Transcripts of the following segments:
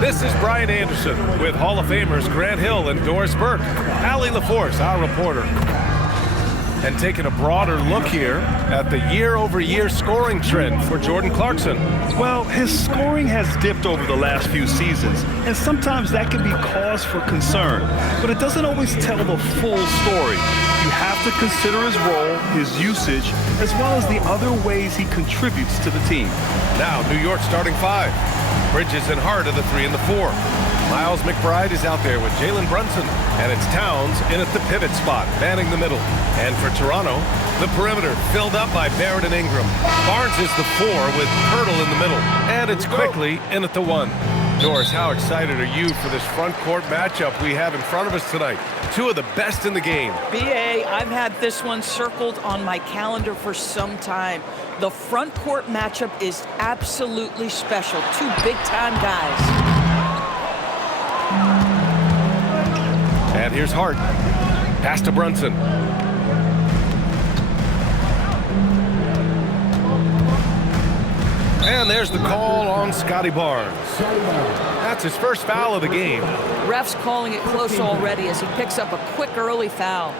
This is Brian Anderson with Hall of Famers Grant Hill and Doris Burke. Allie LaForce, our reporter. And taking a broader look here at the year-over-year scoring trend for Jordan Clarkson. Well, his scoring has dipped over the last few seasons, and sometimes that can be cause for concern. But it doesn't always tell the full story. You have to consider his role, his usage, as well as the other ways he contributes to the team. Now, New York starting five. Bridges and Hart are the 3 and the 4. Miles McBride is out there with Jalen Brunson, and it's Towns in at the pivot spot, manning the middle. And for Toronto, the perimeter filled up by Barrett and Ingram. Barnes is the 4 with Pirtle in the middle, and it's quickly in at the 1. Doris, how excited are you for this front court matchup we have in front of us tonight? Two of the best in the game. BA, I've had this one circled on my calendar for some time. The front court matchup is absolutely special. Two big-time guys. And here's Hart. Pass to Brunson. And there's the call on Scotty Barnes. That's his first foul of the game. Ref's calling it close already as he picks up a quick early foul.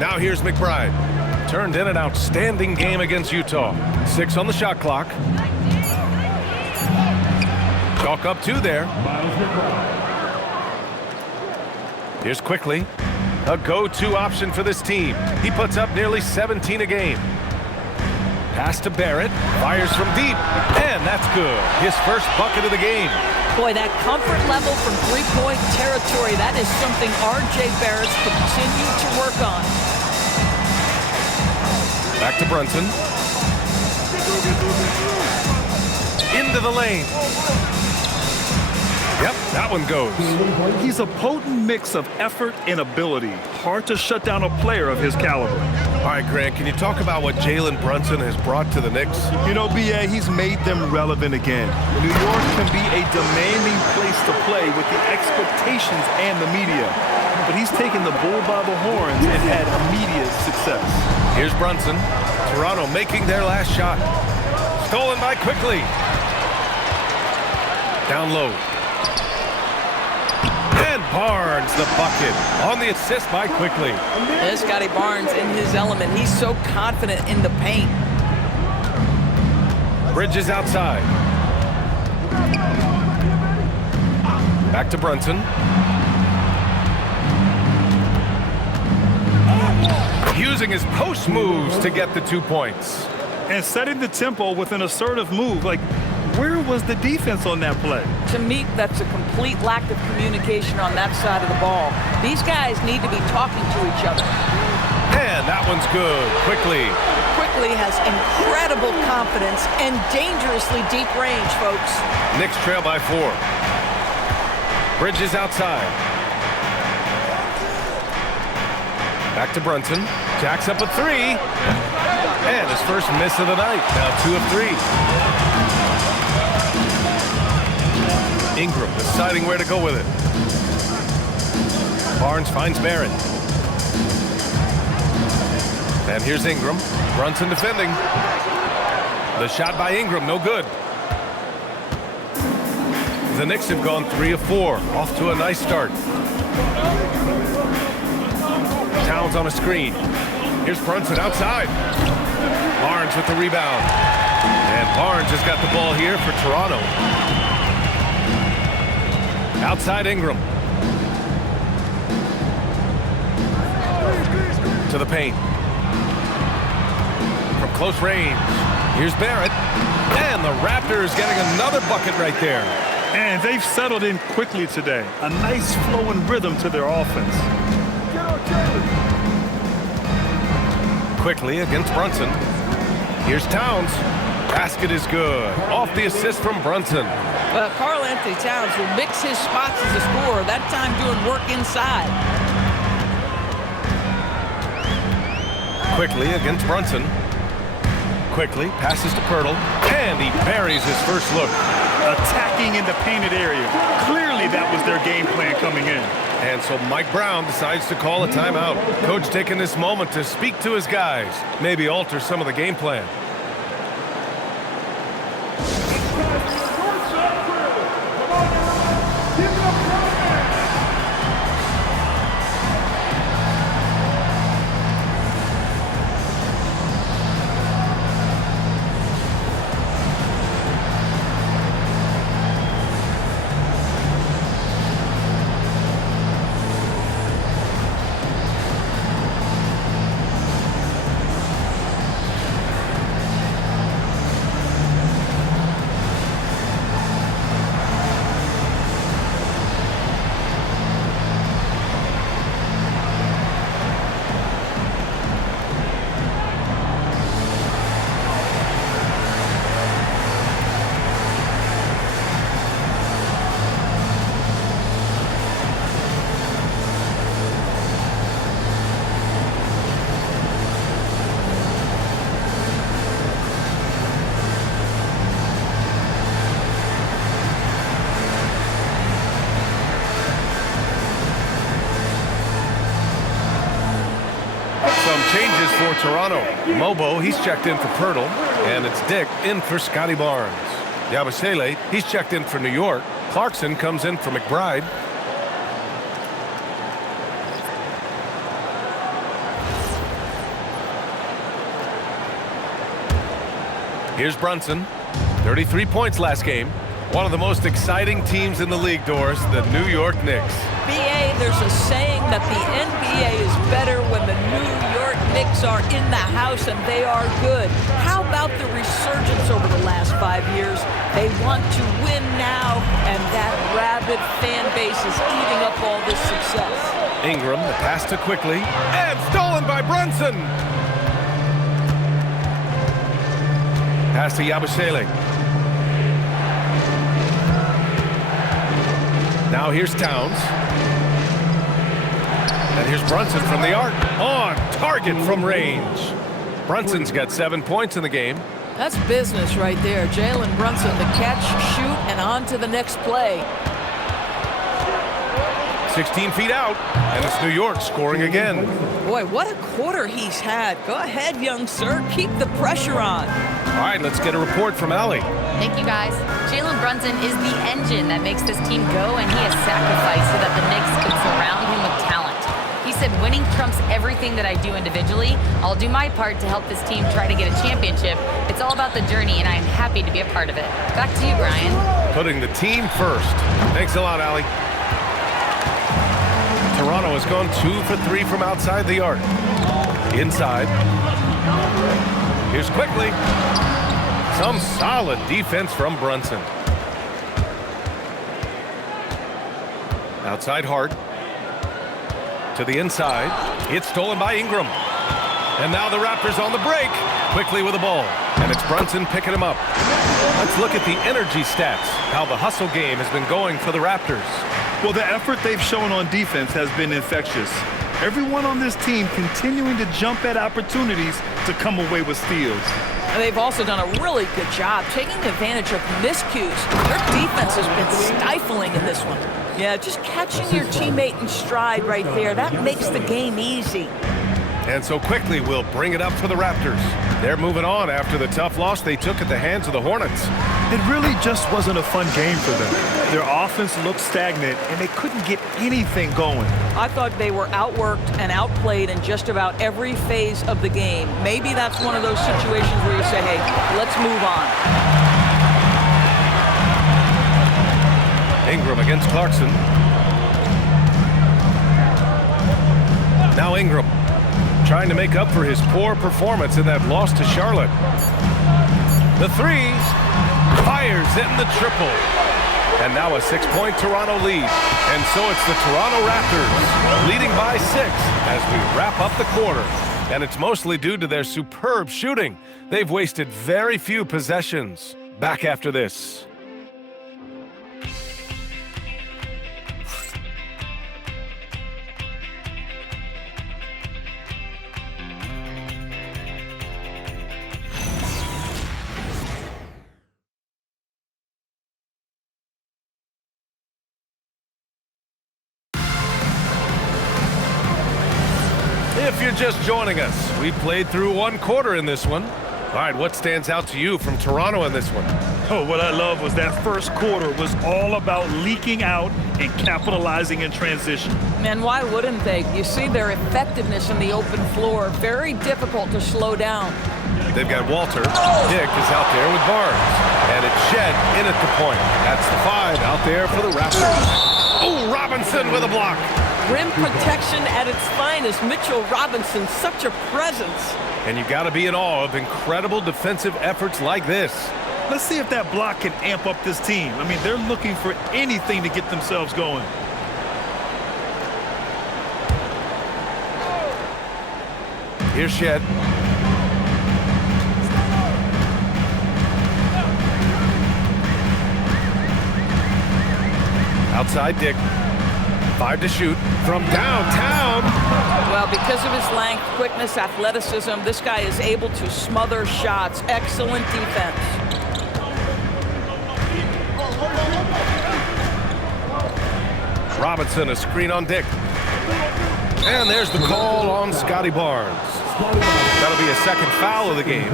Now here's McBride. Turned in an outstanding game against Utah. 6 on the shot clock. Chalk up 2 there. Here's Quickly. A go-to option for this team. He puts up nearly 17 a game. Pass to Barrett. Fires from deep. And that's good. His first bucket of the game. Boy, that comfort level from three-point territory, that is something R.J. Barrett's continued to work on. Back to Brunson. Into the lane. Yep, that one goes. He's a potent mix of effort and ability. Hard to shut down a player of his caliber. All right, Grant, can you talk about what Jalen Brunson has brought to the Knicks? You know, BA, he's made them relevant again. New York can be a demanding place to play with the expectations and the media. But he's taken the bull by the horns and had immediate success. Here's Brunson. Toronto making their last shot. Stolen by Quickly. Down low. And Barnes, the bucket, on the assist by Quickly. There's Scotty Barnes in his element. He's so confident in the paint. Bridges outside. Back to Brunson. Using his post moves to get the 2 points. And setting the tempo with an assertive move. Like, where was the defense on that play? To me, that's a complete lack of communication on that side of the ball. These guys need to be talking to each other. And that one's good. Quickly has incredible confidence and dangerously deep range, folks. Knicks trail by 4. Bridges outside. Back to Brunson. Jacks up a 3. And his first miss of the night. Now 2 of 3. Ingram deciding where to go with it. Barnes finds Barrett. And here's Ingram. Brunson defending. The shot by Ingram, no good. The Knicks have gone 3 of 4. Off to a nice start. Towns on a screen. Here's Brunson outside. Barnes with the rebound. And Barnes has got the ball here for Toronto. Outside Ingram. To the paint. From close range. Here's Barrett. And the Raptors getting another bucket right there. And they've settled in quickly today. A nice flowing rhythm to their offense. Quickly against Brunson. Here's Towns. Basket is good. Off the assist from Brunson. Well, Karl Anthony Towns will mix his spots as a scorer, that time doing work inside. Quickly against Brunson. Quickly passes to Pirtle. And he buries his first look. attacking in the painted area. Clearly that was their game plan coming in. And so Mike Brown decides to call a timeout. Coach taking this moment to speak to his guys, maybe alter some of the game plan. Some changes for Toronto. Mobo, he's checked in for Pirtle, and it's Dick in for Scotty Barnes. Yabusele, he's checked in for New York. Clarkson comes in for McBride. Here's Brunson, 33 points last game. One of the most exciting teams in the league, Doris, the New York Knicks. BA, there's a saying that the NBA is better when the New York Knicks are in the house, and they are good. How about the resurgence over the last 5 years? They want to win now, and that rabid fan base is eating up all this success. Ingram, the pass to quickly, and stolen by Brunson. Pass to Yabusele. Now here's Towns. And here's Brunson from the arc. On target from range. Brunson's got 7 points in the game. That's business right there. Jalen Brunson, the catch, shoot, and on to the next play. 16 feet out, and it's New York scoring again. Boy, what a quarter he's had. Go ahead, young sir. Keep the pressure on. All right, let's get a report from Allie. Thank you, guys. Jalen Brunson is the engine that makes this team go, and he has sacrificed so that the Knicks can surround him with talent. He said, winning trumps everything that I do individually. I'll do my part to help this team try to get a championship. It's all about the journey, and I am happy to be a part of it. Back to you, Brian. Putting the team first. Thanks a lot, Allie. Toronto has gone 2 for 3 from outside the arc. Inside. Here's quickly. Some solid defense from Brunson. Outside Hart. To the inside. It's stolen by Ingram. And now the Raptors on the break. Quickly with the ball. And it's Brunson picking him up. Let's look at the energy stats. How the hustle game has been going for the Raptors. Well, the effort they've shown on defense has been infectious. Everyone on this team continuing to jump at opportunities to come away with steals. And they've also done a really good job taking advantage of miscues. Their defense has been stifling in this one. Yeah, just catching your teammate in stride right there, that makes the game easy. And so quickly we'll bring it up for the Raptors. They're moving on after the tough loss they took at the hands of the Hornets. It really just wasn't a fun game for them. Their offense looked stagnant, and they couldn't get anything going. I thought they were outworked and outplayed in just about every phase of the game. Maybe that's one of those situations where you say, hey, let's move on. Ingram against Clarkson. Now Ingram trying to make up for his poor performance in that loss to Charlotte. The three, fires in the triple. And now a 6-point Toronto lead. And so it's the Toronto Raptors leading by 6 as we wrap up the quarter. And it's mostly due to their superb shooting. They've wasted very few possessions. Back after this. you're just joining us, we played through one quarter in this one. All right, what stands out to you from Toronto in this one? Oh, what I love was that first quarter was all about leaking out and capitalizing in transition. And why wouldn't they? You see their effectiveness in the open floor. Very difficult to slow down. They've got Walter. Dick is out there with Barnes. And it's Shed in at the point. That's the 5 out there for the Raptors. Oh, Robinson with a block. Rim protection at its finest. Mitchell Robinson, such a presence. And you got to be in awe of incredible defensive efforts like this. Let's see if that block can amp up this team. I mean, they're looking for anything to get themselves going. Here's Shed. Outside Dick. 5 to shoot from downtown. Well, because of his length, quickness, athleticism, this guy is able to smother shots. Excellent defense. Robinson, a screen on Dick. And there's the call on Scotty Barnes. That'll be a second foul of the game.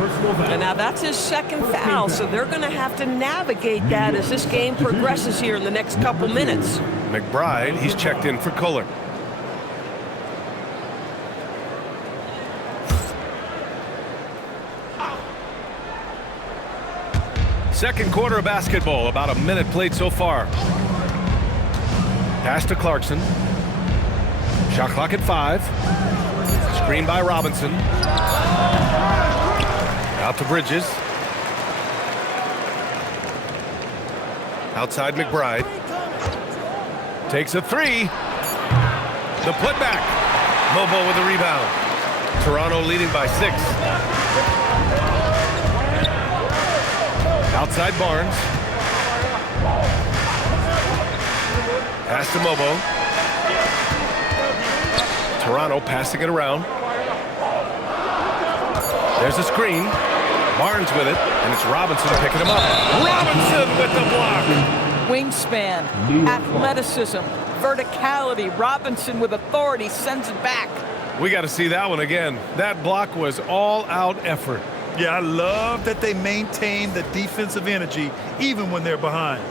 And now that's his second foul, so they're going to have to navigate that as this game progresses here in the next couple minutes. McBride, he's checked in for Kohler. Second quarter of basketball, about a minute played so far. Pass to Clarkson. Shot clock at 5. Screen by Robinson. Out to Bridges. Outside McBride. Takes a 3. The putback. Mobo with the rebound. Toronto leading by 6. Outside Barnes. Pass to Mobo. Toronto passing it around. There's a screen. Barnes with it, and it's Robinson picking him up. Robinson with the block. Wingspan, athleticism, verticality. Robinson with authority sends it back. We got to see that one again. That block was all-out effort. Yeah, I love that they maintain the defensive energy even when they're behind.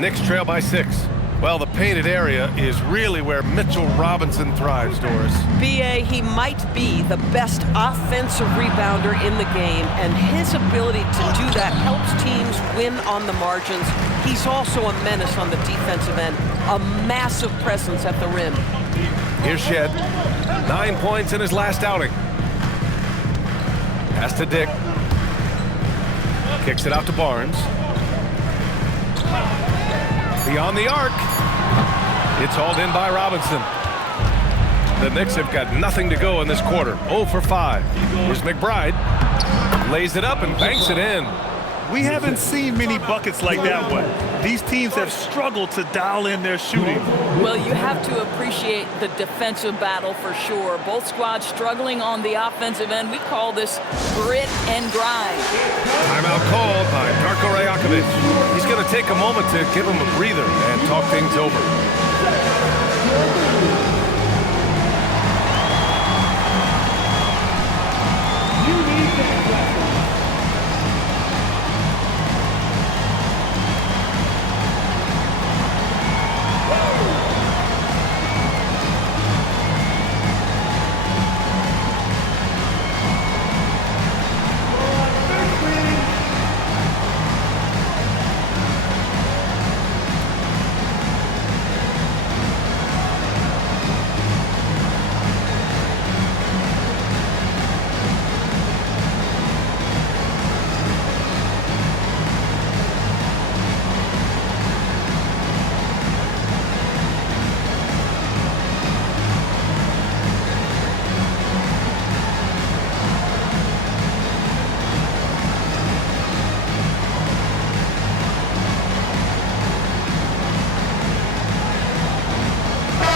Knicks trail by 6. Well, the painted area is really where Mitchell Robinson thrives, Doris. B.A., he might be the best offensive rebounder in the game, and his ability to do that helps teams win on the margins. He's also a menace on the defensive end, a massive presence at the rim. Here's Shed. 9 points in his last outing. Pass to Dick. Kicks it out to Barnes. Beyond the arc. It's hauled in by Robinson. The Knicks have got nothing to go in this quarter. 0 for 5. Here's McBride. Lays it up and banks it in. We haven't seen many buckets like that one. These teams have struggled to dial in their shooting. Well, you have to appreciate the defensive battle for sure. Both squads struggling on the offensive end. We call this grit and grind. Timeout called by Darko Rajakovic. He's going to take a moment to give him a breather and talk things over.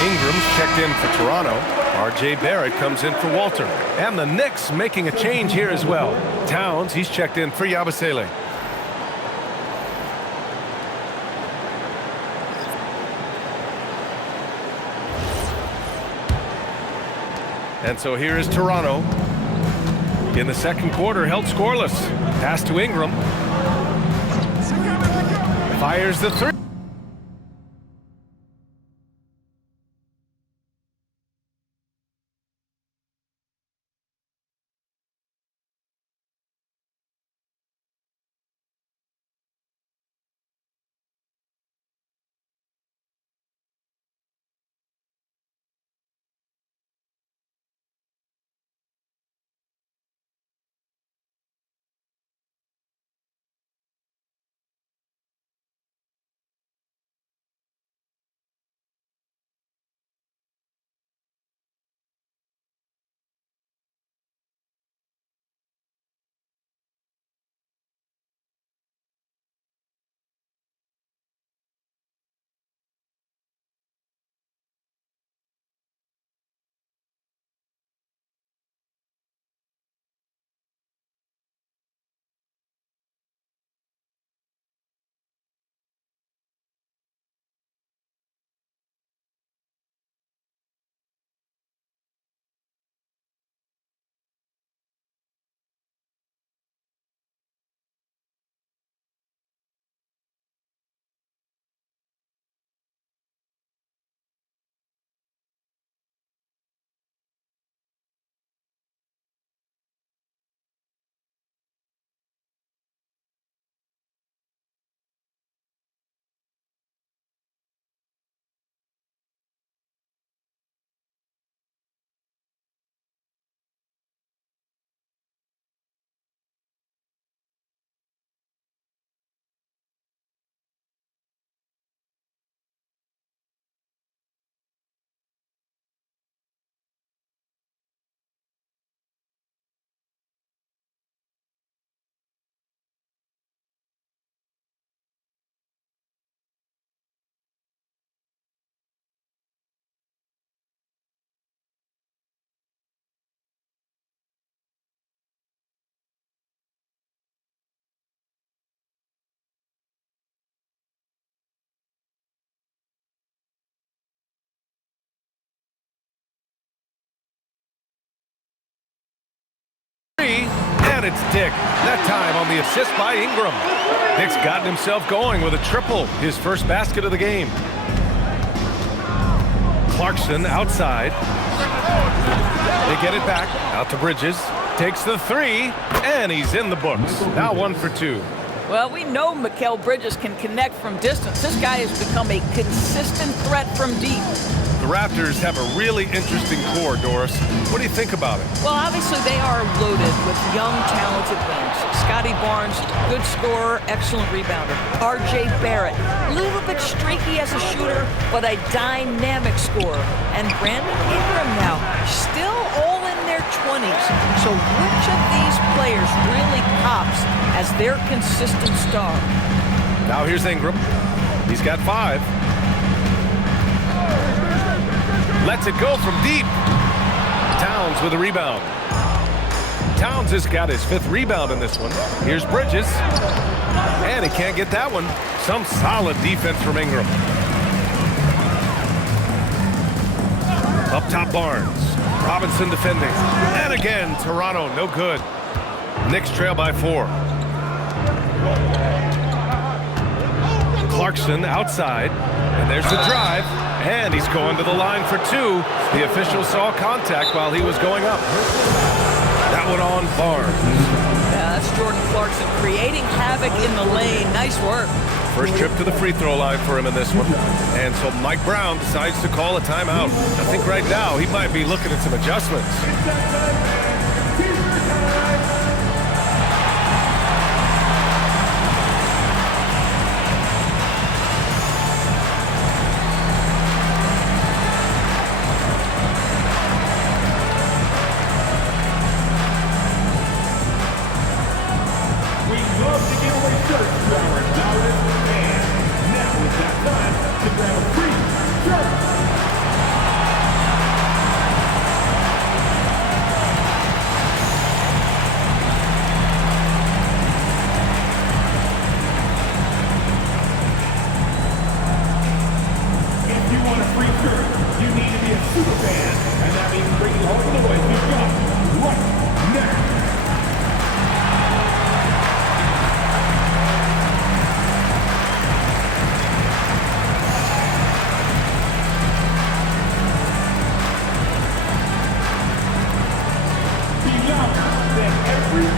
Ingram's checked in for Toronto. R.J. Barrett comes in for Walter. And the Knicks making a change here as well. Towns, he's checked in for Yabusele. And so here is Toronto. In the second quarter, held scoreless. Pass to Ingram. Fires the three. And it's Dick, that time on the assist by Ingram. Dick's gotten himself going with a triple, his first basket of the game. Clarkson outside. They get it back, out to Bridges. Takes the three, and he's in the books. Now 1 for 2. Well, we know Mikal Bridges can connect from distance. This guy has become a consistent threat from deep. The Raptors have a really interesting core, Doris. What do you think about it? Well, obviously they are loaded with young, talented wings. Scotty Barnes, good scorer, excellent rebounder. R.J. Barrett, a little bit streaky as a shooter, but a dynamic scorer. And Brandon Ingram now, still all in their 20s. So which of these players really pops as their consistent star? Now here's Ingram. He's got 5. Lets it go from deep. Towns with a rebound. Towns has got his 5th rebound in this one. Here's Bridges. And he can't get that one. Some solid defense from Ingram. Up top Barnes. Robinson defending. And again, Toronto, no good. Knicks trail by 4. Clarkson outside. And there's the drive. And he's going to the line for 2. The official saw contact while he was going up. That one on Barnes. Yeah, that's Jordan Clarkson creating havoc in the lane. Nice work. First trip to the free throw line for him in this one. And so Mike Brown decides to call a timeout. I think right now he might be looking at some adjustments. And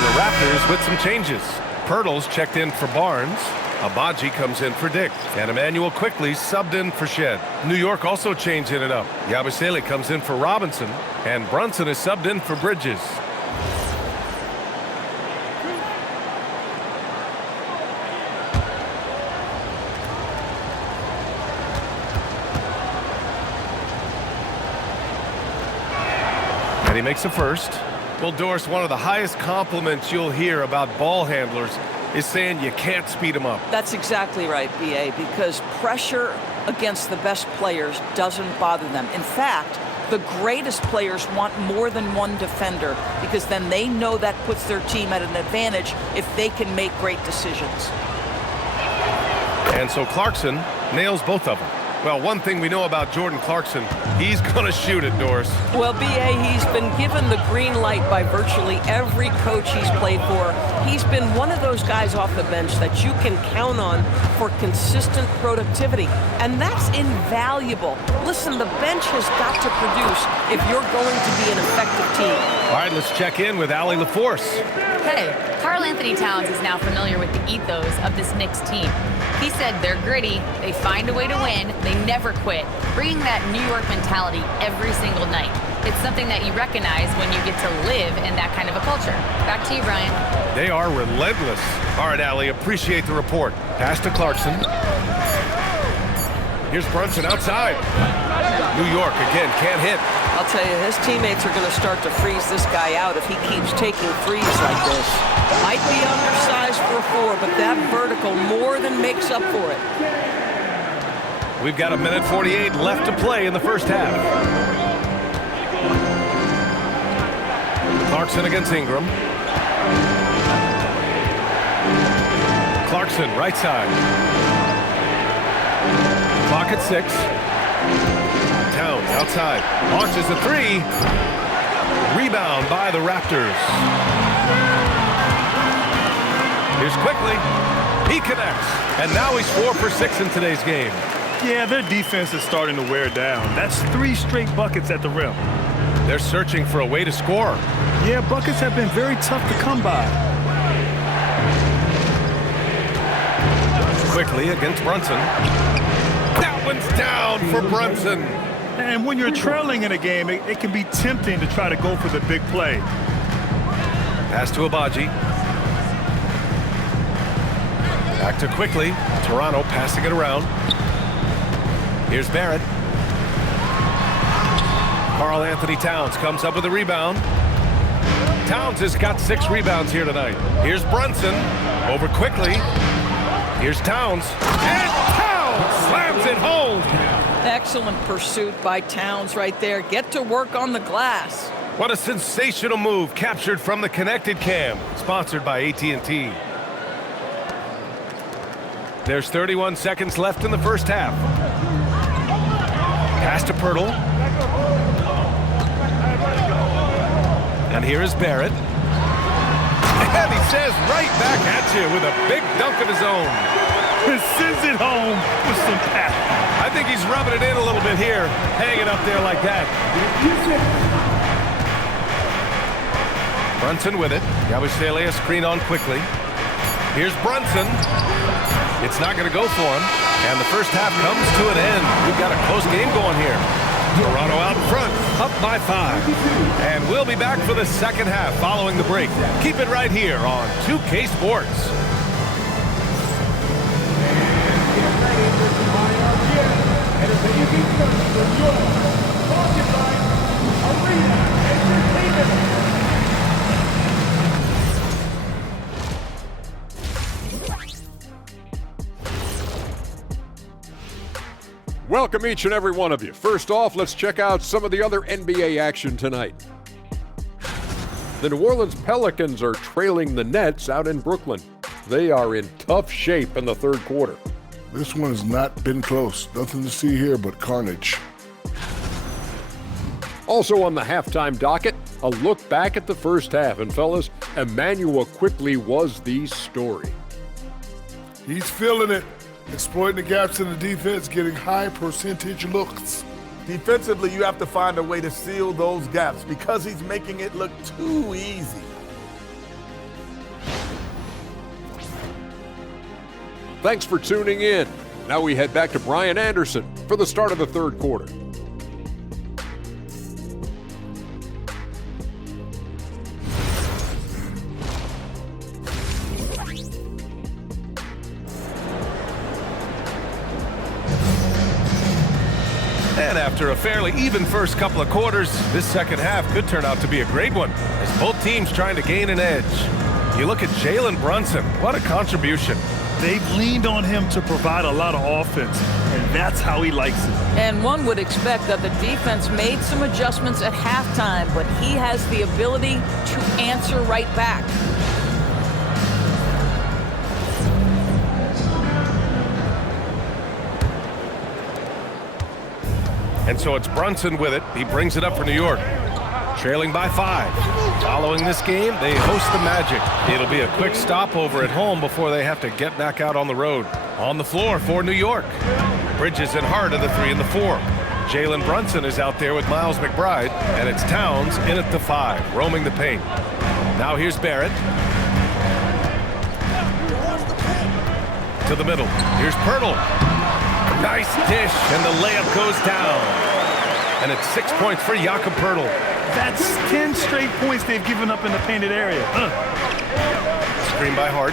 the Raptors with some changes. Pirtle's checked in for Barnes. Abaji comes in for Dick. And Emmanuel Quickly subbed in for Shed. New York also changing it up. Yabusele comes in for Robinson. And Brunson is subbed in for Bridges. And he makes a first. Well, Doris, one of the highest compliments you'll hear about ball handlers is saying you can't speed them up. That's exactly right, B.A., because pressure against the best players doesn't bother them. In fact, the greatest players want more than one defender because then they know that puts their team at an advantage if they can make great decisions. And so Clarkson nails both of them. Well, one thing we know about Jordan Clarkson, he's going to shoot it, Doris. Well, B.A., he's been given the green light by virtually every coach he's played for. He's been one of those guys off the bench that you can count on for consistent productivity, and that's invaluable. Listen, the bench has got to produce if you're going to be an effective team. All right, let's check in with Allie LaForce. Hey, Karl Anthony Towns is now familiar with the ethos of this Knicks team. He said they're gritty, they find a way to win, they never quit, bringing that New York mentality every single night. It's something that you recognize when you get to live in that kind of a culture. Back to you, Brian. They are relentless. All right, Allie, appreciate the report. Pass to Clarkson. Here's Brunson outside. New York, again, can't hit. I'll tell you, his teammates are going to start to freeze this guy out if he keeps taking threes like this. Might be undersized for a 4, but that vertical more than makes up for it. We've got 1:48 left to play in the first half. Clarkson against Ingram. Clarkson, right side. Clock at 6. Towns outside. Launches a 3. Rebound by the Raptors. Here's Quickly. He connects. And now he's 4 for 6 in today's game. Yeah, their defense is starting to wear down. That's 3 straight buckets at the rim. They're searching for a way to score. Yeah, buckets have been very tough to come by. Quickly against Brunson. That one's down for Brunson. And when you're trailing in a game, it can be tempting to try to go for the big play. Pass to Abaji. Back to Quickly. Toronto passing it around. Here's Barrett. Karl Anthony Towns comes up with a rebound. Towns has got 6 rebounds here tonight. Here's Brunson over Quickly. Here's Towns. And Towns slams it home. Excellent pursuit by Towns right there. Get to work on the glass. What a sensational move captured from the Connected Cam, sponsored by AT&T. There's 31 seconds left in the first half. Pass to Pirtle. And here is Barrett. And he says right back at you with a big dunk of his own. He sends it home with some pep. I think he's rubbing it in a little bit here, hanging up there like that. Brunson with it. Yabusele a screen on Quickly. Here's Brunson. It's not going to go for him. And the first half comes to an end. We've got a close game going here. Toronto out in front, up by 5. And we'll be back for the second half following the break. Keep it right here on 2K Sports. Welcome each and every one of you. First off, let's check out some of the other NBA action tonight. The New Orleans Pelicans are trailing the Nets out in Brooklyn. They are in tough shape in the third quarter. This one has not been close. Nothing to see here but carnage. Also on the halftime docket, a look back at the first half. And fellas, Emmanuel Quickly was the story. He's feeling it. Exploiting the gaps in the defense, getting high percentage looks. Defensively, you have to find a way to seal those gaps because he's making it look too easy. Thanks for tuning in. Now we head back to Brian Anderson for the start of the third quarter. And after a fairly even first couple of quarters, this second half could turn out to be a great one as both teams trying to gain an edge. You look at Jalen Brunson, what a contribution. They've leaned on him to provide a lot of offense, and that's how he likes it. And one would expect that the defense made some adjustments at halftime, but he has the ability to answer right back. And so it's Brunson with it. He brings it up for New York. Trailing by 5. Following this game, they host the Magic. It'll be a quick stopover at home before they have to get back out on the road. On the floor for New York. Bridges and Hart are the 3 and the 4. Jalen Brunson is out there with Miles McBride, and it's Towns in at the 5, roaming the paint. Now here's Barrett. To the middle. Here's Pirtle. Nice dish, and the layup goes down. And it's 6 points for Jakob Pirtle. That's 10 straight points they've given up in the painted area. Screen by Hart.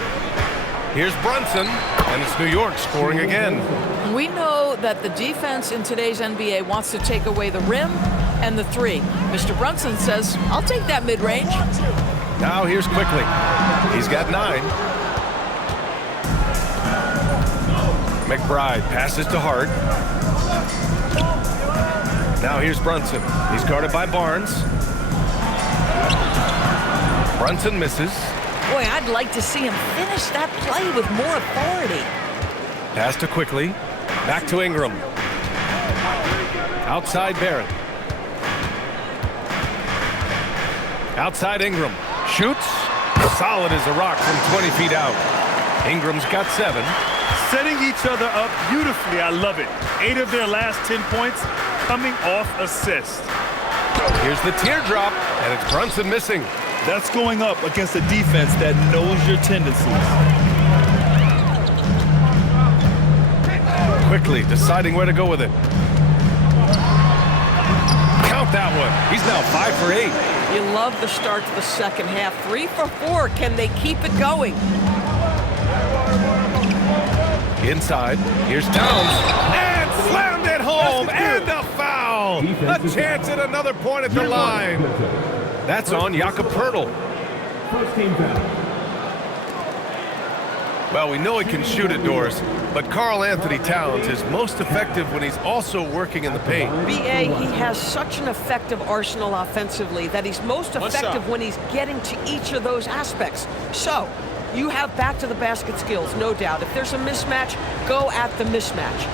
Here's Brunson, and it's New York scoring again. We know that the defense in today's NBA wants to take away the rim and the 3. Mr. Brunson says, I'll take that mid-range. Now here's Quickly. He's got 9. McBride passes to Hart. Now here's Brunson. He's guarded by Barnes. Brunson misses. Boy, I'd like to see him finish that play with more authority. Pass to Quickly. Back to Ingram. Outside Barrett. Outside Ingram. Shoots. Solid as a rock from 20 feet out. Ingram's got 7. Setting each other up beautifully. I love it. 8 of their last 10 points coming off assist. Here's the teardrop, and it's Brunson missing. That's going up against a defense that knows your tendencies. Quickly deciding where to go with it. Count that one. He's now 5 for 8. You love the start to the second half. 3 for 4. Can they keep it going? Inside, here's Towns, and slammed it home, and a foul! A chance at another point at the line. That's on Jakob Pirtle. First team foul. Well, we know he can shoot it, Doris, but Karl Anthony Towns is most effective when he's also working in the paint. B.A., he has such an effective arsenal offensively that he's most effective when he's getting to each of those aspects. So, you have back-to-the-basket skills, no doubt. If there's a mismatch, go at the mismatch.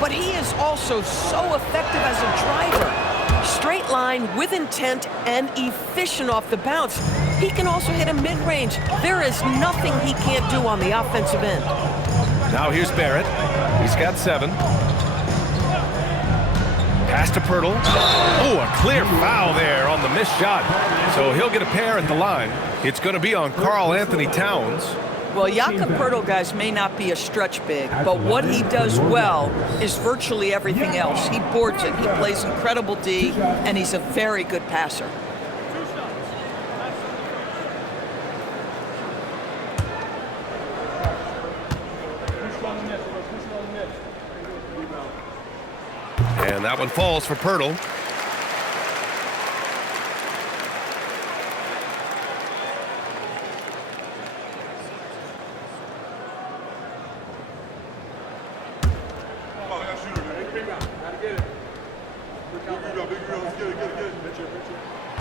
But he is also so effective as a driver. Straight line, with intent, and efficient off the bounce. He can also hit a mid-range. There is nothing he can't do on the offensive end. Now here's Barrett. He's got 7. Pass to Pirtle. Oh, a clear foul there on the missed shot. So he'll get a pair at the line. It's going to be on Karl Anthony Towns. Well, Jakob Pirtle, guys, may not be a stretch big, but what he does well is virtually everything else. He boards it, he plays incredible D, and he's a very good passer. And that one falls for Pirtle.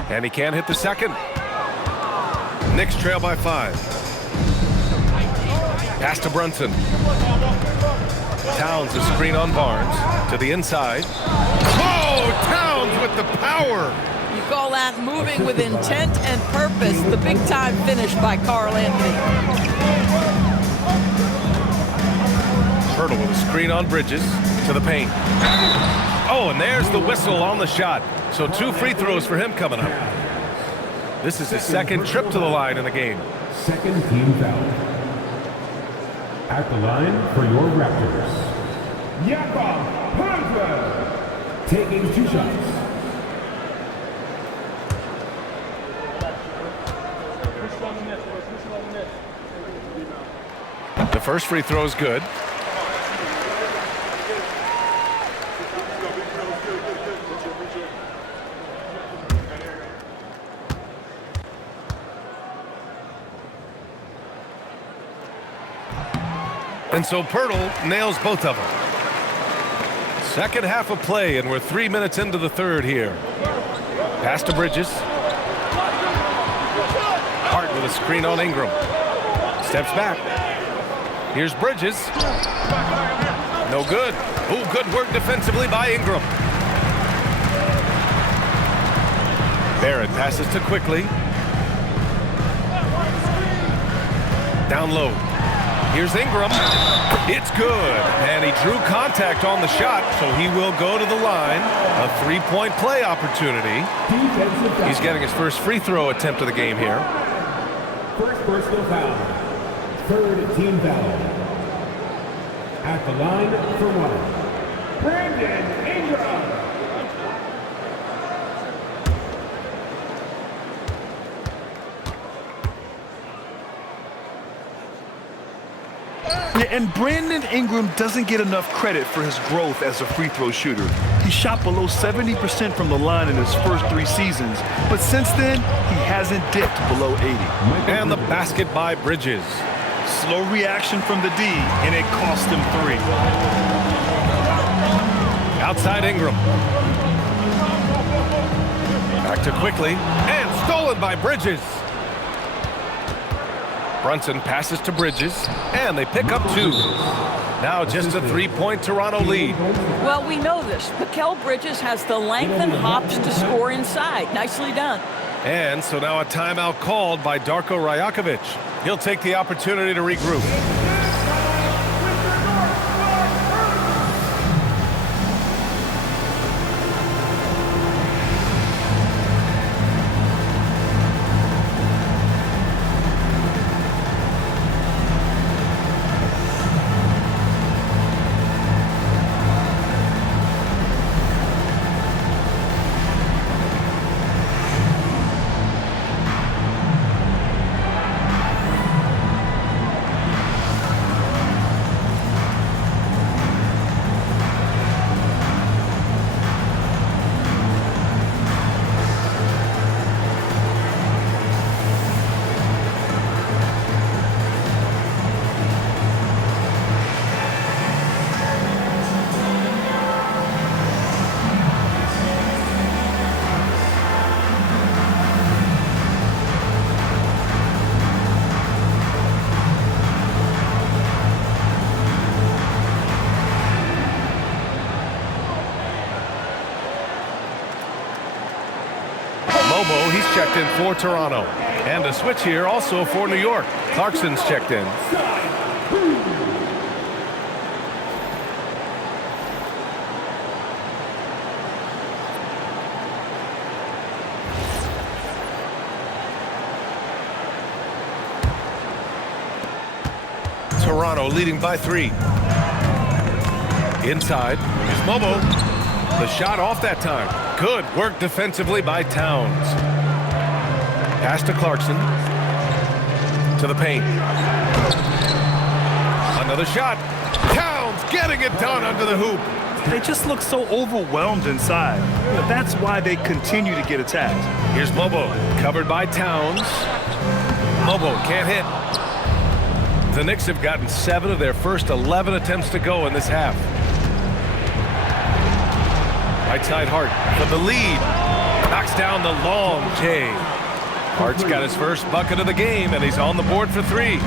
And he can't hit the second. Knicks trail by 5. Pass to Brunson. Towns, a screen on Barnes. To the inside. Oh, Towns with the power. You call that moving with intent and purpose. The big-time finish by Karl Anthony. Pirtle with a screen on Bridges. To the paint. Oh, and there's the whistle on the shot. So 2 free throws for him coming up. This is his second trip to the line in the game. Second team foul. At the line for your Raptors, Jakob Poeltl, taking 2 shots. The first free throw is good. And so Poeltl nails both of them. Second half of play, and we're 3 minutes into the third here. Pass to Bridges. Hart with a screen on Ingram. Steps back. Here's Bridges. No good. Ooh, good work defensively by Ingram. Barrett passes to Quickly. Down low. Here's Ingram. It's good. And he drew contact on the shot, so he will go to the line. A 3-point play opportunity. He's getting his first free throw attempt of the game here. First personal foul. Third team foul. At the line for 1, Brandon Ingram. Yeah, and Brandon Ingram doesn't get enough credit for his growth as a free throw shooter. He shot below 70% from the line in his first 3 seasons, but since then, he hasn't dipped below 80. And the basket by Bridges. Slow reaction from the D, and it cost him 3. Outside Ingram. Back to Quickly, and stolen by Bridges. Brunson passes to Bridges, and they pick up 2. Now just a 3-point Toronto lead. Well, we know this. Mikal Bridges has the length and hops to score inside. Nicely done. And so now a timeout called by Darko Rajakovic. He'll take the opportunity to regroup. He's checked in for Toronto. And a switch here also for New York. Clarkson's checked in. Toronto leading by 3. Inside is Momo. The shot off that time. Good work defensively by Towns. Pass to Clarkson. To the paint. Another shot. Towns getting it done under the hoop. They just look so overwhelmed inside. But that's why they continue to get attacked. Here's Mobo, covered by Towns. Mobo can't hit. The Knicks have gotten 7 of their first 11 attempts to go in this half. Right side Hart for the lead. Knocks down the long J. Hart's got his first bucket of the game, and he's on the board for 3.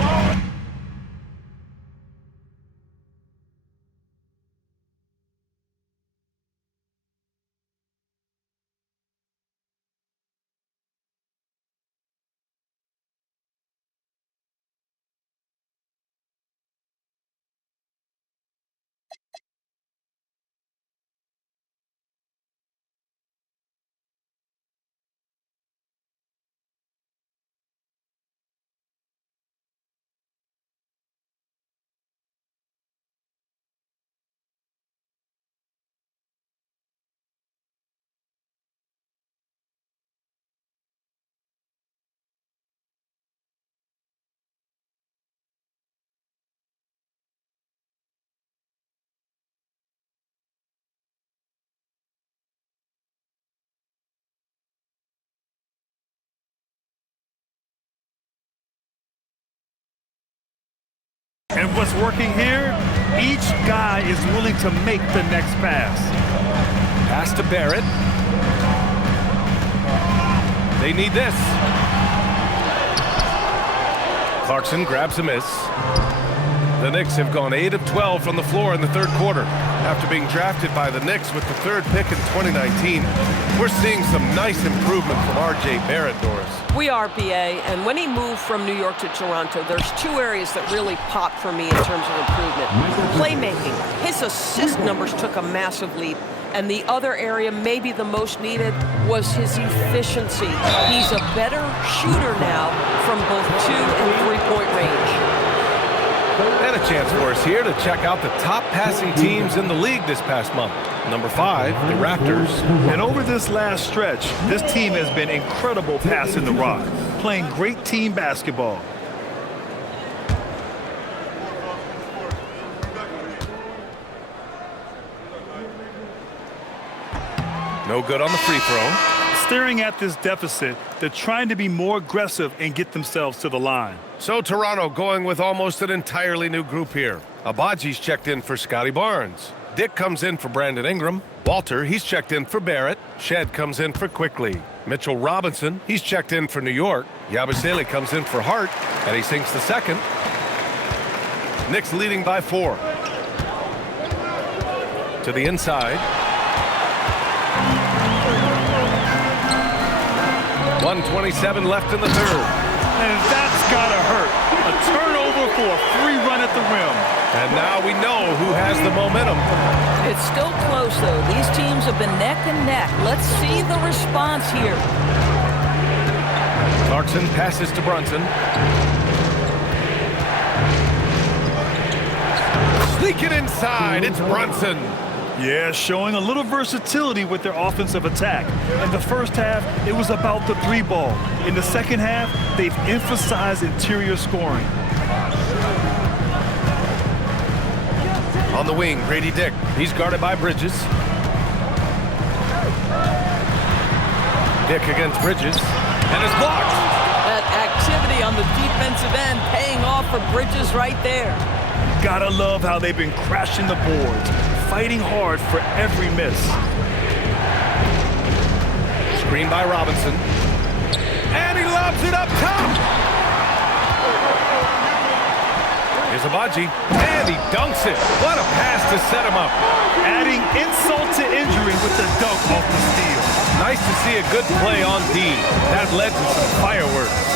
And what's working here? Each guy is willing to make the next pass. Pass to Barrett. They need this. Clarkson grabs a miss. The Knicks have gone 8 of 12 from the floor in the third quarter. After being drafted by the Knicks with the 3rd pick in 2019, we're seeing some nice improvement from R.J. Barrett, Doris. We are, BA, and when he moved from New York to Toronto, there's 2 areas that really popped for me in terms of improvement. Playmaking. His assist numbers took a massive leap. And the other area, maybe the most needed, was his efficiency. He's a better shooter now from both 2- and 3-point range. And a chance for us here to check out the top passing teams in the league this past month. Number 5, the Raptors. And over this last stretch, this team has been incredible passing the rock, playing great team basketball. No good on the free throw. Staring at this deficit, they're trying to be more aggressive and get themselves to the line. So Toronto going with almost an entirely new group here. Abaji's checked in for Scotty Barnes. Dick comes in for Brandon Ingram. Walter, he's checked in for Barrett. Shed comes in for Quickly. Mitchell Robinson, he's checked in for New York. Yabusele comes in for Hart, and he sinks the second. Knicks leading by 4. To the inside. 1:27 left in the third. And that's gotta hurt. A turnover for a free run at the rim. And now we know who has the momentum. It's still close, though. These teams have been neck and neck. Let's see the response here. Clarkson passes to Brunson. Sneak it inside. It's Brunson. Yeah, showing a little versatility with their offensive attack. In the first half, it was about the 3 ball. In the second half, they've emphasized interior scoring. On the wing, Grady Dick. He's guarded by Bridges. Dick against Bridges. And is blocked. That activity on the defensive end paying off for Bridges right there. Gotta love how they've been crashing the boards, fighting hard for every miss. Screen by Robinson. And he lobs it up top. Here's Abaji. And he dunks it. What a pass to set him up. Adding insult to injury with the dunk off the steal. Nice to see a good play on D. That led to some fireworks.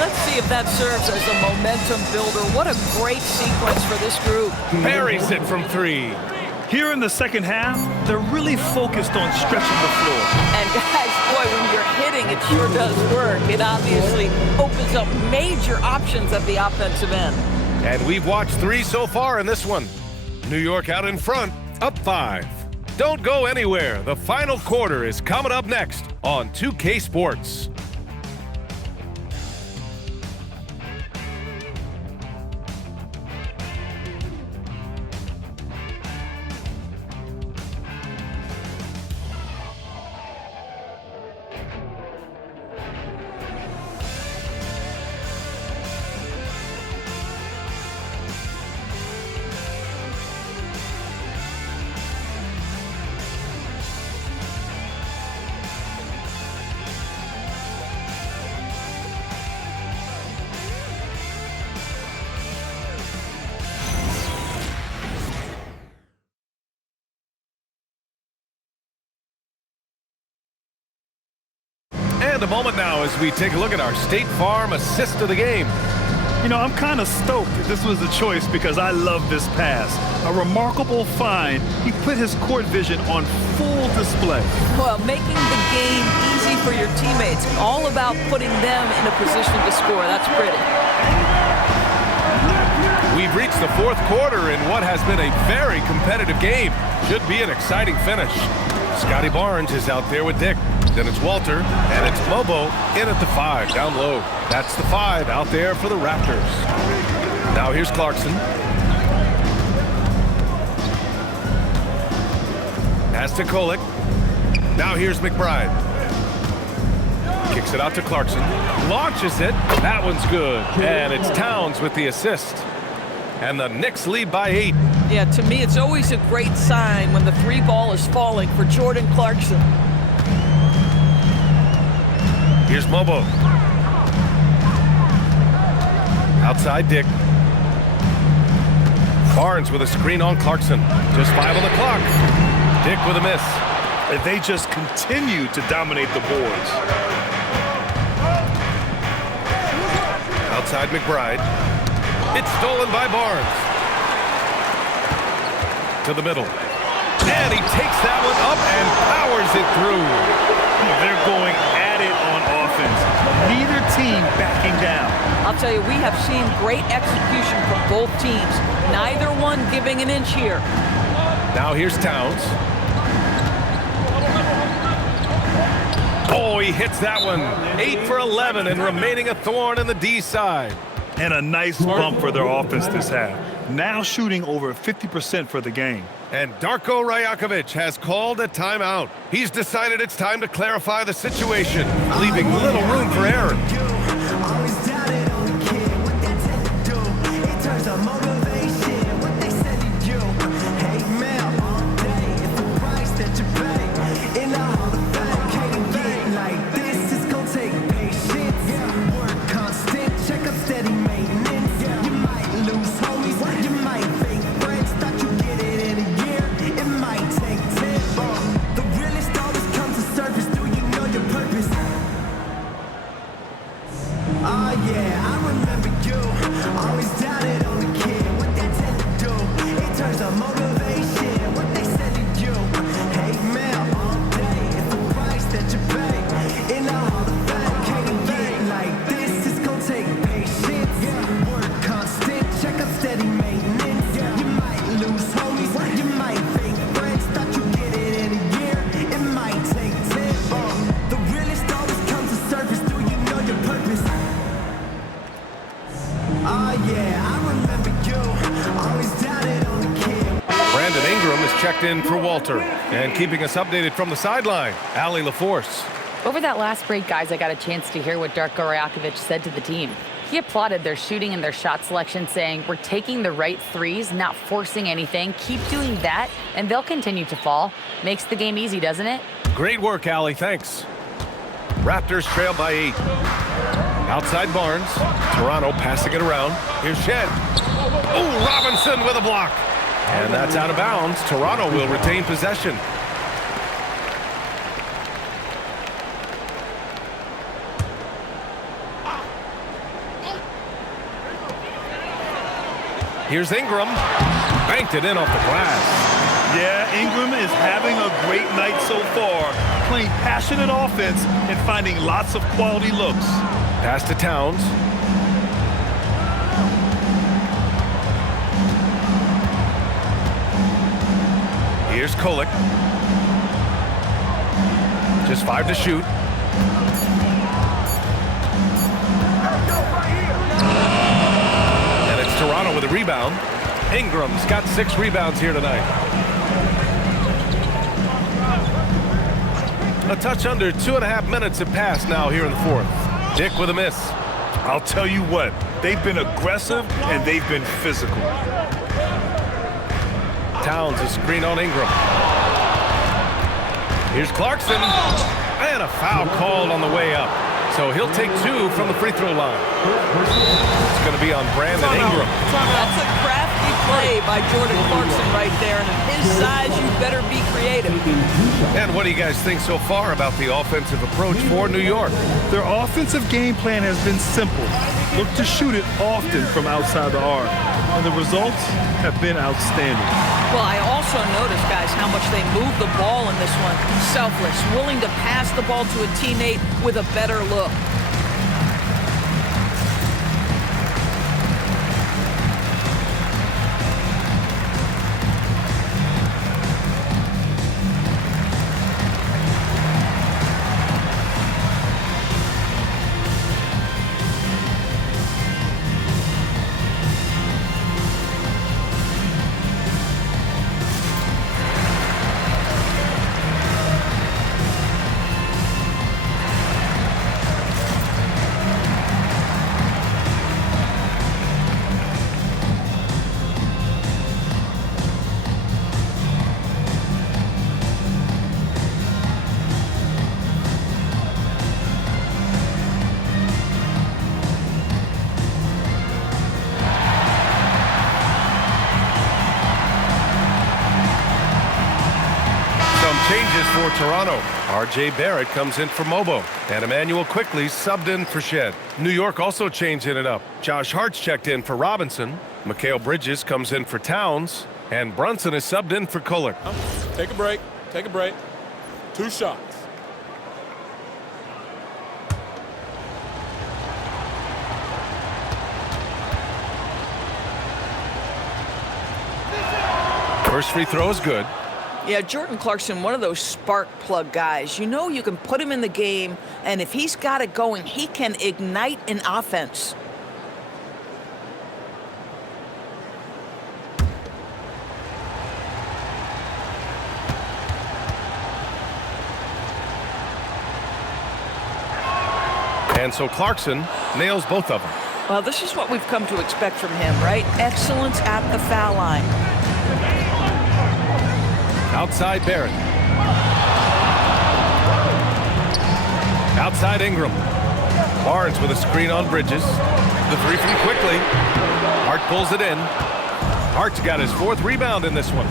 Let's see if that serves as a momentum builder. What a great sequence for this group. Buries it from 3. Here in the second half, they're really focused on stretching the floor. And guys, boy, when you're hitting, it sure does work. It obviously opens up major options at the offensive end. And we've watched 3 so far in this one. New York out in front, up 5. Don't go anywhere. The final quarter is coming up next on 2K Sports. And a moment now as we take a look at our State Farm assist of the game. You know, I'm kind of stoked that this was the choice because I love this pass. A remarkable find. He put his court vision on full display. Well, making the game easy for your teammates. All about putting them in a position to score. That's pretty. We've reached the 4th quarter in what has been a very competitive game. Should be an exciting finish. Scotty Barnes is out there with Dick. Then it's Walter, and it's Mobo in at the 5, down low. That's the 5 out there for the Raptors. Now here's Clarkson. Pass to Kolek. Now here's McBride. Kicks it out to Clarkson. Launches it. That one's good. And it's Towns with the assist. and the Knicks lead by 8. Yeah, to me, it's always a great sign when the three ball is falling for Jordan Clarkson. Here's Mobo. Outside Dick. Barnes with a screen on Clarkson. Just 5 on the clock. Dick with a miss. And they just continue to dominate the boards. Outside McBride. It's stolen by Barnes. To the middle. And he takes that one up and powers it through. They're going at it on offense. Neither team backing down. I'll tell you, we have seen great execution from both teams. Neither one giving an inch here. Now here's Towns. Oh, he hits that one. 8 for 11 and remaining a thorn in the D side. And a nice bump for their offense this half. Now shooting over 50% for the game. And Darko Rajakovic has called a timeout. He's decided it's time to clarify the situation, leaving little room for error. Checked in for Walter. And keeping us updated from the sideline, Allie LaForce. Over that last break, guys, I got a chance to hear what Darko Rajakovic said to the team. He applauded their shooting and their shot selection, saying, "We're taking the right threes, not forcing anything. Keep doing that, and they'll continue to fall." Makes the game easy, doesn't it? Great work, Allie. Thanks. Raptors trail by 8. Outside Barnes. Toronto passing it around. Here's Shed. Oh, Robinson with a block. And that's out of bounds. Toronto will retain possession. Here's Ingram. Banked it in off the glass. Yeah, Ingram is having a great night so far, playing passionate offense and finding lots of quality looks. Pass to Towns. Here's Kolek. Just 5 to shoot. And it's Toronto with a rebound. Ingram's got 6 rebounds here tonight. A touch under 2.5 minutes have passed now here in the 4th. Dick with a miss. I'll tell you what, they've been aggressive and they've been physical. Towns, a screen on Ingram. Here's Clarkson. And a foul called on the way up. So he'll take 2 from the free throw line. It's going to be on Brandon Ingram. That's a crafty play by Jordan Clarkson right there. And at his size, you better be creative. And what do you guys think so far about the offensive approach for New York? Their offensive game plan has been simple. Look to shoot it often from outside the arc. And the results have been outstanding. Well, I also noticed, guys, how much they move the ball in this one. Selfless, willing to pass the ball to a teammate with a better look. for Toronto. R.J. Barrett comes in for Mobo. And Emmanuel quickly subbed in for Shed. New York also changing it up. Josh Hart's checked in for Robinson. Mikal Bridges comes in for Towns. And Brunson is subbed in for Kuller. Take a break. Take a break. 2 shots. First free throw is good. Yeah, Jordan Clarkson, one of those spark plug guys. You know you can put him in the game, and if he's got it going, he can ignite an offense. And so Clarkson nails both of them. Well, this is what we've come to expect from him, right? Excellence at the foul line. Outside Barrett. Outside Ingram. Barnes with a screen on Bridges. The three from quickly. Hart pulls it in. Hart's got his 4th rebound in this one.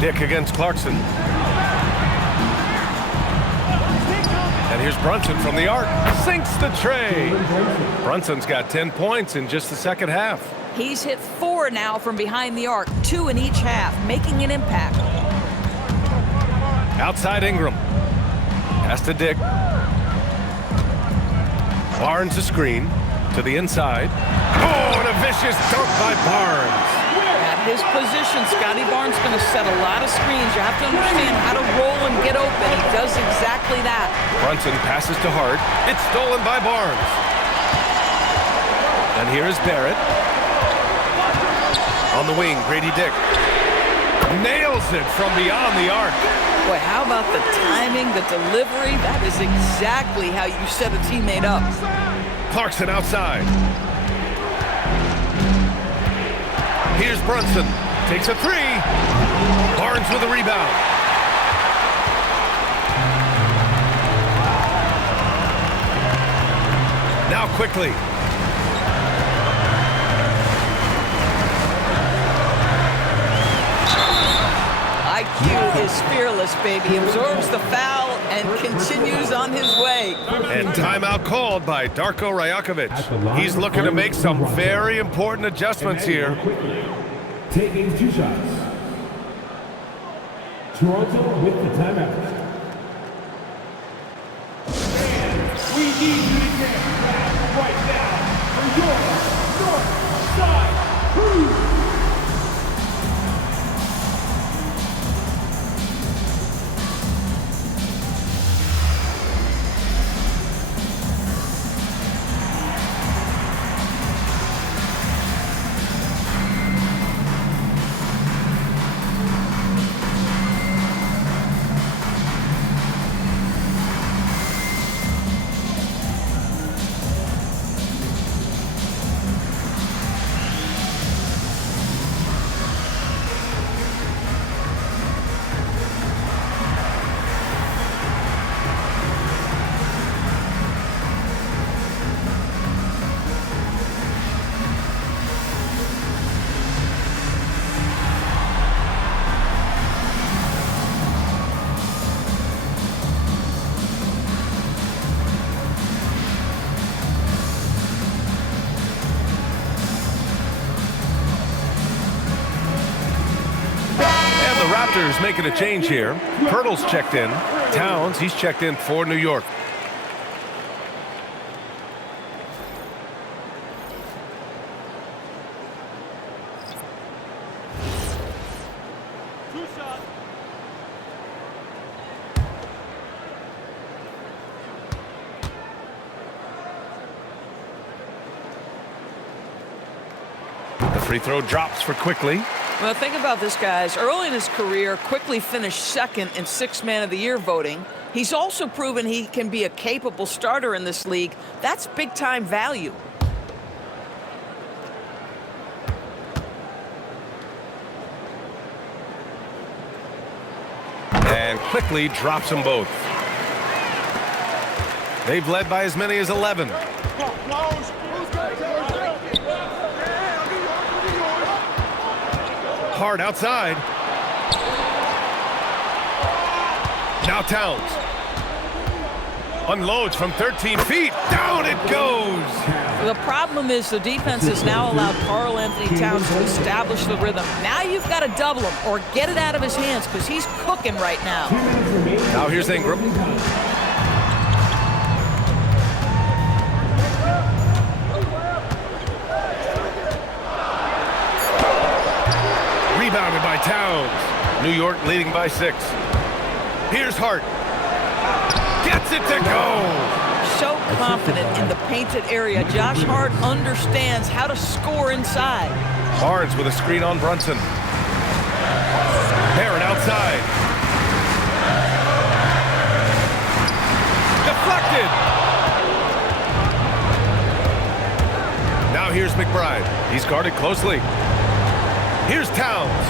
Dick against Clarkson. And here's Brunson from the arc. Sinks the tray. Brunson's got 10 points in just the second half. He's hit 4 now from behind the arc, 2 in each half, making an impact. Outside Ingram. Pass to Dick. Barnes a screen to the inside. Oh, and a vicious dunk by Barnes. At his position, Scotty Barnes going to set a lot of screens. You have to understand how to roll and get open. He does exactly that. Brunson passes to Hart. It's stolen by Barnes. And here is Barrett. On the wing, Grady Dick. Nails it from beyond the arc. Boy, how about the timing, the delivery? That is exactly how you set a teammate up. Clarkson outside. Here's Brunson. Takes a 3. Barnes with a rebound. Now quickly. IQ is fearless, baby. Absorbs the foul and continues on his way. And timeout called by Darko Rajakovic. He's looking to make some very important adjustments here. Taking 2 shots. Toronto with the timeout. We need you to get back right now for your north side crew. Raptors making a change here. Pirtle's checked in. Towns, he's checked in for New York. The free throw drops for Quickly. Well, think about this, guys. Early in his career, Quickly finished 2nd in 6th Man of the Year voting. He's also proven he can be a capable starter in this league. That's big-time value. And Quickly drops them both. They've led by as many as 11. Hart outside. Now Towns. Unloads from 13 feet. Down it goes. The problem is the defense has now allowed Karl Anthony Towns to establish the rhythm. Now you've got to double him or get it out of his hands because he's cooking right now. Now here's Ingram. Rebounded by Towns. New York leading by 6. Here's Hart. Gets it to go. So confident in the painted area. Josh Hart understands how to score inside. Barnes with a screen on Brunson. Barron outside. Deflected. Now here's McBride. He's guarded closely. Here's Towns.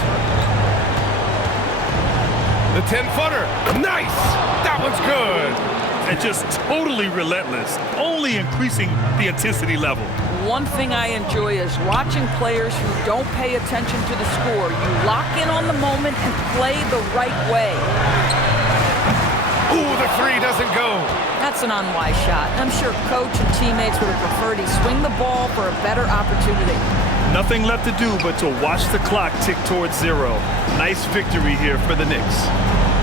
The 10-footer. Nice. That one's good. And just totally relentless, only increasing the intensity level. One thing I enjoy is watching players who don't pay attention to the score. You lock in on the moment and play the right way. Ooh, the 3 doesn't go. That's an unwise shot. I'm sure coach and teammates would have preferred he swing the ball for a better opportunity. Nothing left to do but to watch the clock tick towards 0. Nice victory here for the Knicks.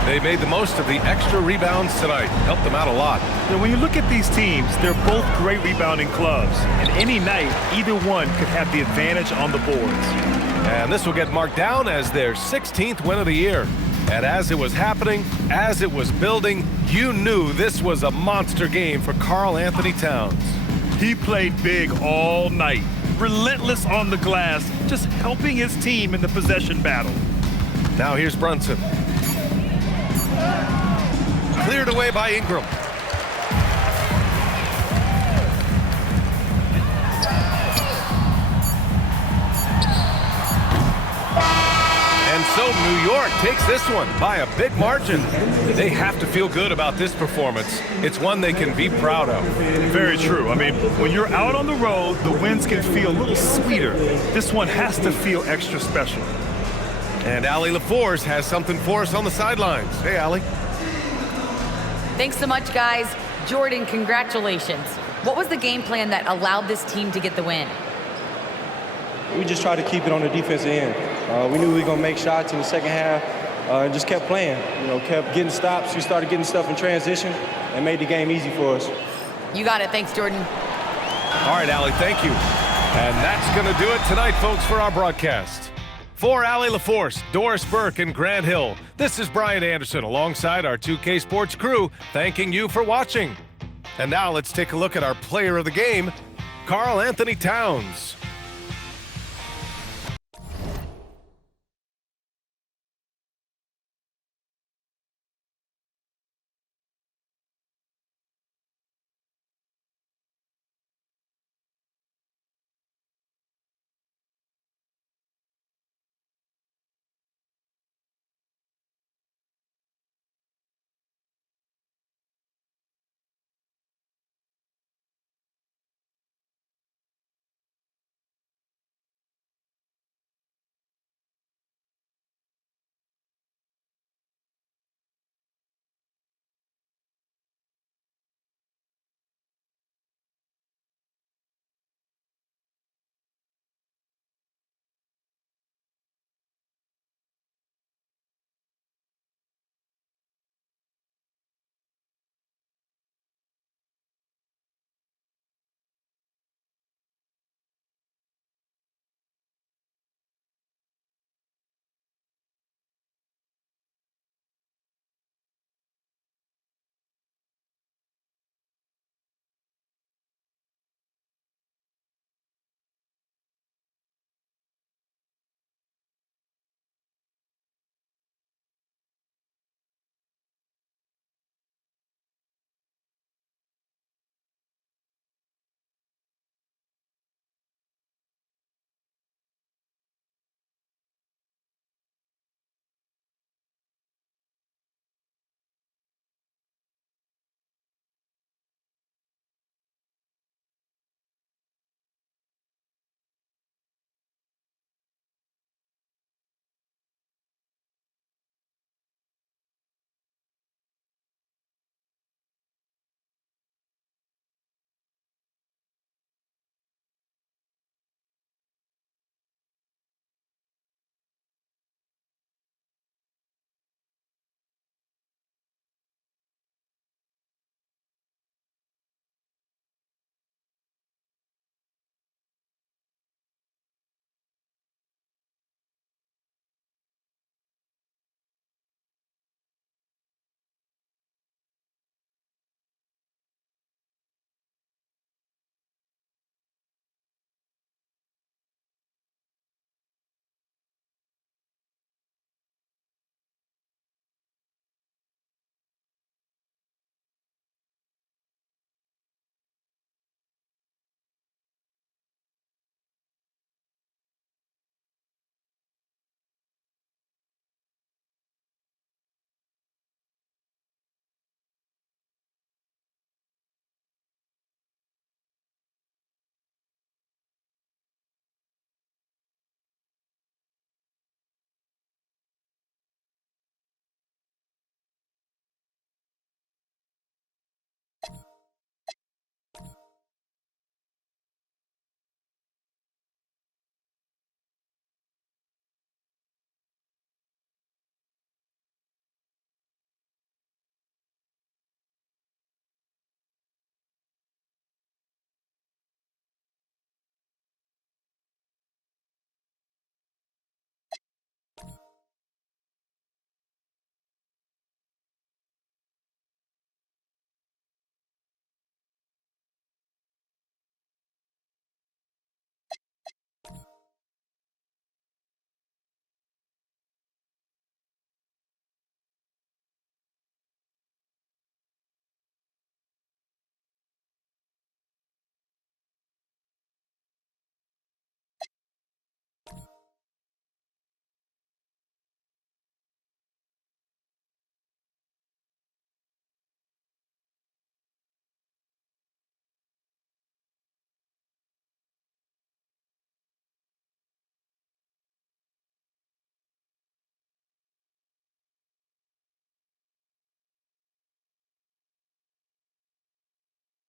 They made the most of the extra rebounds tonight. Helped them out a lot. Now, when you look at these teams, they're both great rebounding clubs. And any night, either one could have the advantage on the boards. And this will get marked down as their 16th win of the year. And as it was happening, as it was building, you knew this was a monster game for Karl Anthony Towns. He played big all night. Relentless on the glass, just helping his team in the possession battle. Now here's Brunson. Cleared away by Ingram. And so New York takes this one by a big margin. They have to feel good about this performance. It's one they can be proud of. Very true. I mean, when you're out on the road, the wins can feel a little sweeter. This one has to feel extra special. And Allie LaForce has something for us on the sidelines. Hey, Allie. Thanks so much, guys. Jordan, congratulations. What was the game plan that allowed this team to get the win? We just tried to keep it on the defensive end. We knew we were going to make shots in the second half and just kept playing. You know, kept getting stops. We started getting stuff in transition and made the game easy for us. You got it. Thanks, Jordan. All right, Allie, thank you. And that's going to do it tonight, folks, for our broadcast. For Allie LaForce, Doris Burke, and Grant Hill, this is Brian Anderson alongside our 2K Sports crew, thanking you for watching. And now let's take a look at our player of the game, Karl Anthony Towns.